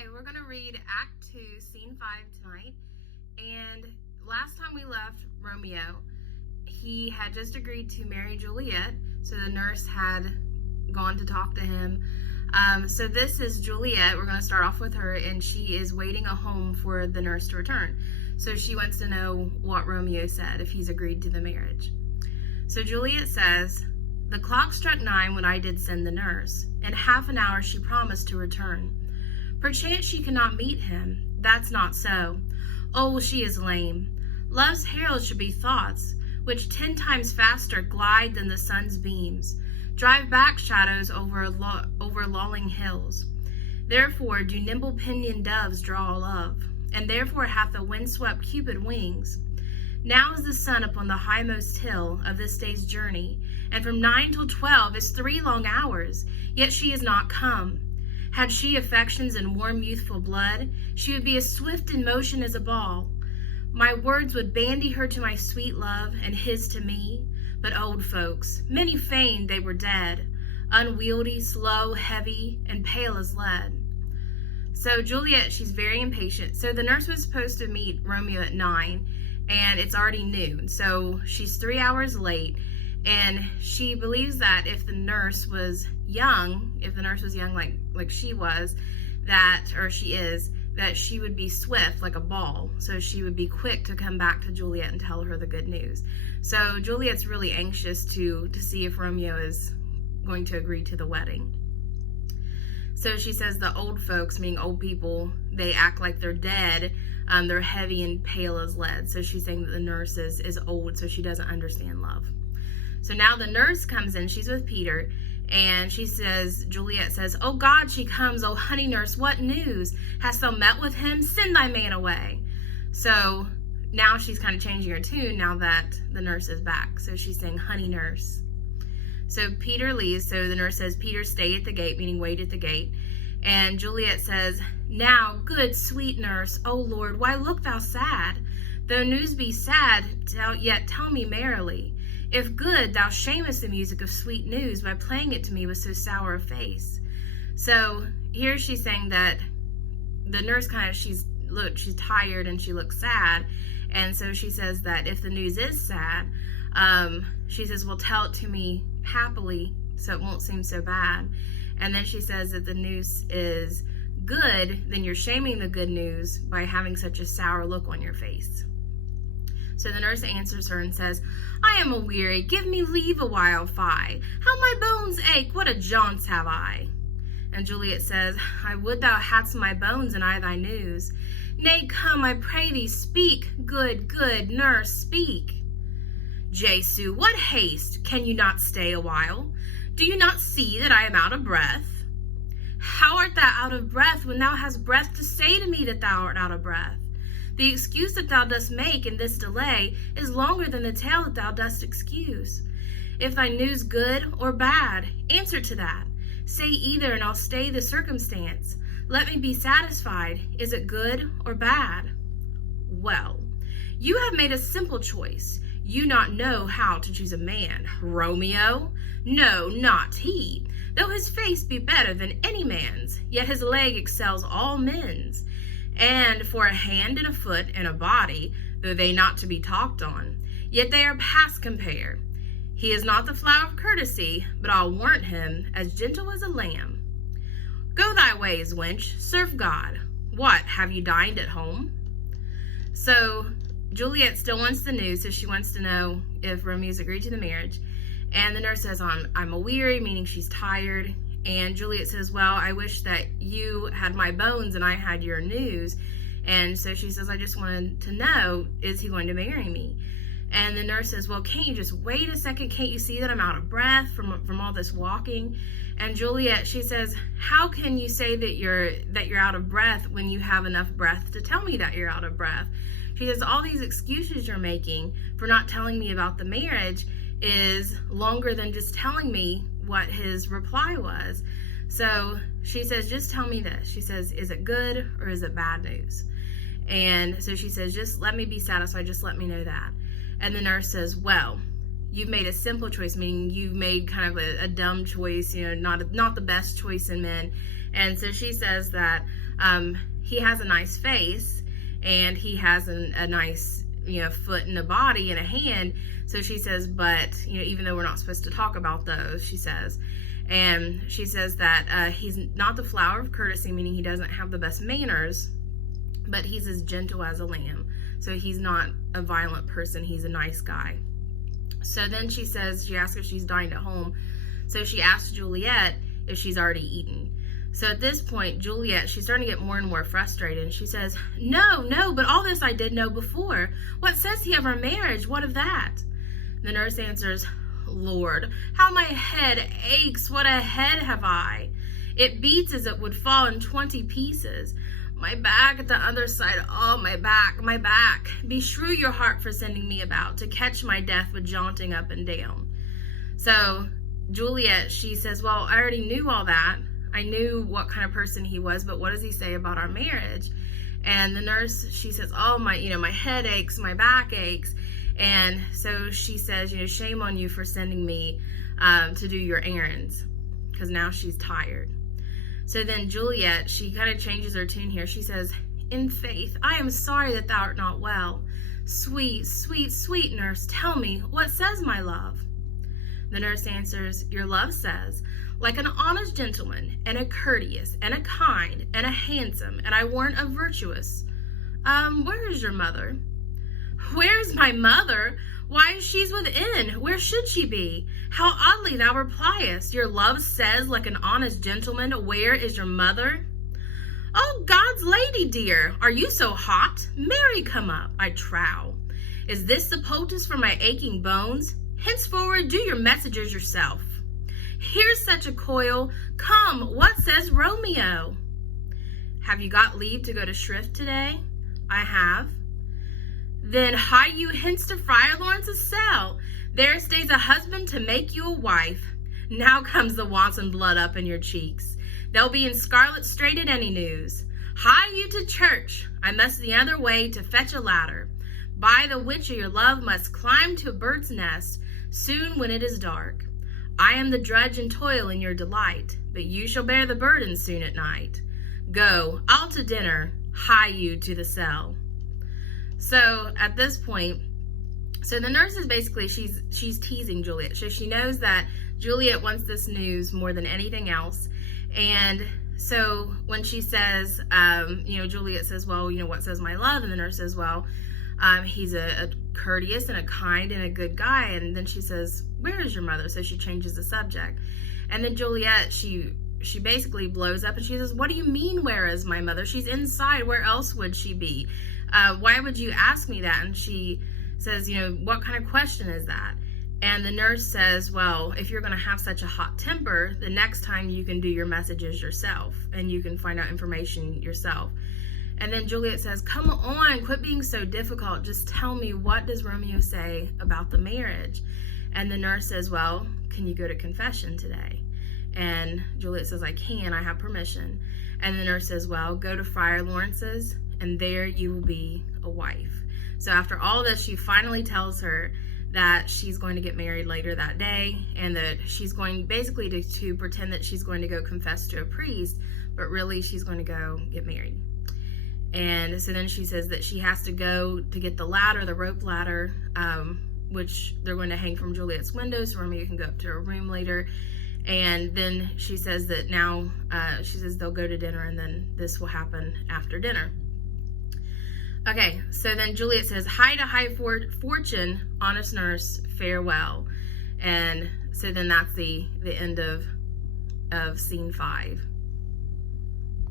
Hi, we're going to read Act 2, Scene 5 tonight. And last time we left Romeo, he had just agreed to marry Juliet, so the nurse had gone to talk to him. So this is Juliet. We're going to start off with her, and she is waiting a home for the nurse to return. So she wants to know what Romeo said, if he's agreed to the marriage. So Juliet says, "The clock struck 9 when I did send the nurse. In half an hour she promised to return. Perchance she cannot meet him. That's not so. Oh, she is lame. Love's herald should be thoughts, which 10 times faster glide than the sun's beams, drive back shadows over lolling hills. Therefore do nimble-pinioned doves draw love, and therefore hath the wind-swept Cupid wings. Now is the sun upon the highmost hill of this day's journey, and from 9 till 12 is 3 long hours, yet she is not come. Had she affections and warm youthful blood, she would be as swift in motion as a ball. My words would bandy her to my sweet love, and his to me. But old folks, many feigned they were dead, unwieldy, slow, heavy, and pale as lead." So Juliet, she's very impatient. So the nurse was supposed to meet Romeo at 9, and it's already noon. So she's 3 hours late, and she believes that if the nurse was young like she was, she is, that she would be swift like a ball. So she would be quick to come back to Juliet and tell her the good news. So Juliet's really anxious to see if Romeo is going to agree to the wedding. So she says the old folks, meaning old people, they act like they're dead. They're heavy and pale as lead. So she's saying that the nurse is old, so she doesn't understand love. So now the nurse comes in, she's with Peter, and Juliet says, "Oh God, she comes, oh honey nurse, what news? Hast thou met with him? Send thy man away." So now she's kind of changing her tune now that the nurse is back. So she's saying, "Honey nurse." So Peter leaves, so the nurse says, "Peter, stay at the gate," meaning wait at the gate. And Juliet says, "Now, good sweet nurse, O Lord, why look thou sad? Though news be sad, yet tell me merrily. If good, thou shamest the music of sweet news by playing it to me with so sour a face." So here she's saying that the nurse she's tired and she looks sad. And so she says that if the news is sad, she says, "Well, tell it to me happily so it won't seem so bad." And then she says that the news is good, then you're shaming the good news by having such a sour look on your face. So the nurse answers her and says, "I am a-weary, give me leave a while, fie. How my bones ache, what a jaunts have I." And Juliet says, "I would thou hadst my bones and I thy news. Nay, come, I pray thee, speak, good nurse, speak." "Jesu, what haste? Can you not stay a while? Do you not see that I am out of breath?" "How art thou out of breath when thou hast breath to say to me that thou art out of breath? The excuse that thou dost make in this delay is longer than the tale that thou dost excuse. If thy news good or bad, answer to that. Say either, and I'll stay the circumstance. Let me be satisfied. Is it good or bad?" "Well, you have made a simple choice. You not know how to choose a man. Romeo? No, not he. Though his face be better than any man's, yet his leg excels all men's. And for a hand and a foot and a body, though they not to be talked on, yet they are past compare. He is not the flower of courtesy, but I'll warrant him as gentle as a lamb. Go thy ways, wench, serve God. What, have you dined at home?" So Juliet still wants the news, so she wants to know if Romeo's agreed to the marriage. And the nurse says, I'm a-weary, meaning she's tired. And Juliet says, "Well, I wish that you had my bones and I had your news." And so she says, "I just wanted to know, is he going to marry me?" And the nurse says, "Well, can't you just wait a second? Can't you see that I'm out of breath from all this walking?" And Juliet, she says, "How can you say that you're out of breath when you have enough breath to tell me that you're out of breath?" She says, "All these excuses you're making for not telling me about the marriage is longer than just telling me what his reply was." So she says, "Just tell me this." She says, "Is it good or is it bad news?" And so she says, "Just let me be satisfied. Just let me know that." And the nurse says, "Well, you've made a simple choice," meaning you've made kind of a dumb choice, not the best choice in men. And so she says that he has a nice face, and he has a nice, foot and a body and a hand. So she says, but, even though we're not supposed to talk about those, she says. And she says that he's not the flower of courtesy, meaning he doesn't have the best manners, but he's as gentle as a lamb. So he's not a violent person. He's a nice guy. So then she asks if she's dined at home. So she asks Juliet if she's already eaten. So at this point, Juliet, she's starting to get more and more frustrated. And she says, no, but all this I did know before. What says he of our marriage? What of that? The nurse answers, Lord, how my head aches. What a head have I. It beats as it would fall in 20 pieces. My back at the other side, oh, my back. Beshrew your heart for sending me about to catch my death with jaunting up and down. So Juliet, she says, well, I already knew all that. I knew what kind of person he was, but what does he say about our marriage? And the nurse, she says, oh, my head aches, my back aches. And so she says, shame on you for sending me to do your errands, because now she's tired. So then Juliet, she kind of changes her tune here. She says, in faith, I am sorry that thou art not well. Sweet, sweet, sweet nurse, tell me, what says my love? The nurse answers, your love says, like an honest gentleman, and a courteous, and a kind, and a handsome, and I warrant a virtuous. Where is your mother? Where's my mother? Why, she's within. Where should she be? How oddly thou repliest. Your love says, like an honest gentleman, where is your mother? Oh, God's lady dear, are you so hot? Marry, come up, I trow. Is this the poultice for my aching bones? Henceforward do your messages yourself. Here's such a coil. Come, what says Romeo? Have you got leave to go to shrift today? I have. Then hie you hence to Friar Lawrence's cell. There stays a husband to make you a wife. Now comes the wanton blood up in your cheeks. They'll be in scarlet straight at any news. Hie you to church. I must the other way to fetch a ladder, by the which your love must climb to a bird's nest, soon when it is dark. I am the drudge and toil in your delight, but you shall bear the burden soon at night. Go, I'll to dinner, hie you to the cell. So at this point, so the nurse is basically, she's teasing Juliet. So she knows that Juliet wants this news more than anything else. And so when she says, Juliet says, well, what says my love? And the nurse says, well, he's a courteous and a kind and a good guy. And then she says, where is your mother? So she changes the subject. And then Juliet, she basically blows up and she says, what do you mean, where is my mother? She's inside. Where else would she be? Why would you ask me that? And she says, what kind of question is that? And the nurse says, well, if you're going to have such a hot temper, the next time you can do your messages yourself and you can find out information yourself. And then Juliet says, come on, quit being so difficult. Just tell me, what does Romeo say about the marriage? And the nurse says, well, can you go to confession today? And Juliet says, I can, I have permission. And the nurse says, well, go to Friar Lawrence's, and there you will be a wife. So after all this, she finally tells her that she's going to get married later that day, and that she's going basically to pretend that she's going to go confess to a priest, but really she's going to go get married. And so then she says that she has to go to get the ladder, the rope ladder, which they're going to hang from Juliet's window so Romeo can go up to her room later. And then she says that now, she says they'll go to dinner, and then this will happen after dinner. Okay, so then Juliet says, hie to high fortune, honest nurse, farewell. And so then that's the end of scene 5.